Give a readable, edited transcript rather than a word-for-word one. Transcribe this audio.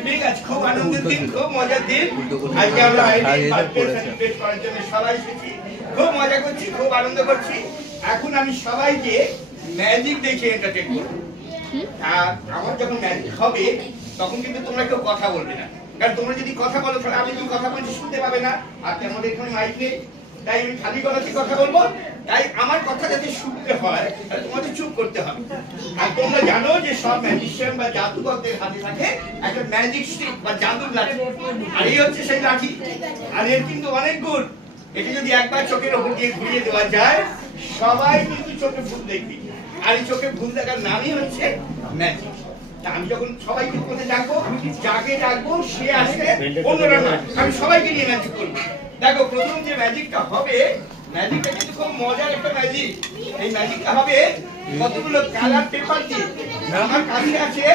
Evening, আজ খুব আনন্দের দিন, খুব মজার দিন। আজকে আমরা বার্থডে সেলিব্রেট করার জন্য সবাই এসেছি, খুব মজা করছি, খুব আনন্দ করছি। এখন আমি সবাইকে ম্যাজিক দেখে এন্টারটেইন করব। আর আমার যখন ম্যাজিক হবে তখন কিন্তু তোমরা কেউ কথা বলবে না, কারণ তোমরা যদি কথা বলো তাহলে আমি কি কথা বলছি শুনতে পাবে না। আর আমাদের এখানে মাইক নেই, তাই আমি খালি গলাতে কথা বলবো। তাই আমার কথা যাতে শুনতে হয় তাহলে তোমাদের চুপ করতে হবে। আর তোমরা জানো যে সব ম্যাজিশিয়ান বা জাদুকরদের হাতে থাকে একটা ম্যাজিক স্টিক বা জাদুর লাঠি, আর এই হচ্ছে সেই লাঠি। আর এর কিন্তু অনেক গুণ। এটি যদি একবার চোখের ওপর দিয়ে ঘুরিয়ে দেওয়া যায় সবাই কিন্তু চোখে ভুল দেখবি, আর এই চোখে ভুল দেখার নামই হচ্ছে ম্যাজিক। আমি যখন সবাইকে কোথায় ডাকবো, যাকে ডাকবো সে আসবে, অন্যরা না, আমি সবাইকে নিয়ে ম্যাজিক করবো। দেখো প্রথম যে ম্যাজিকটা হবে, ম্যাজিকটা কিন্তু খুব মজার একটা ম্যাজিক। এই ম্যাজিকটা হবে কতগুলো কালার পেপার দিয়ে। আমার কাছে আছে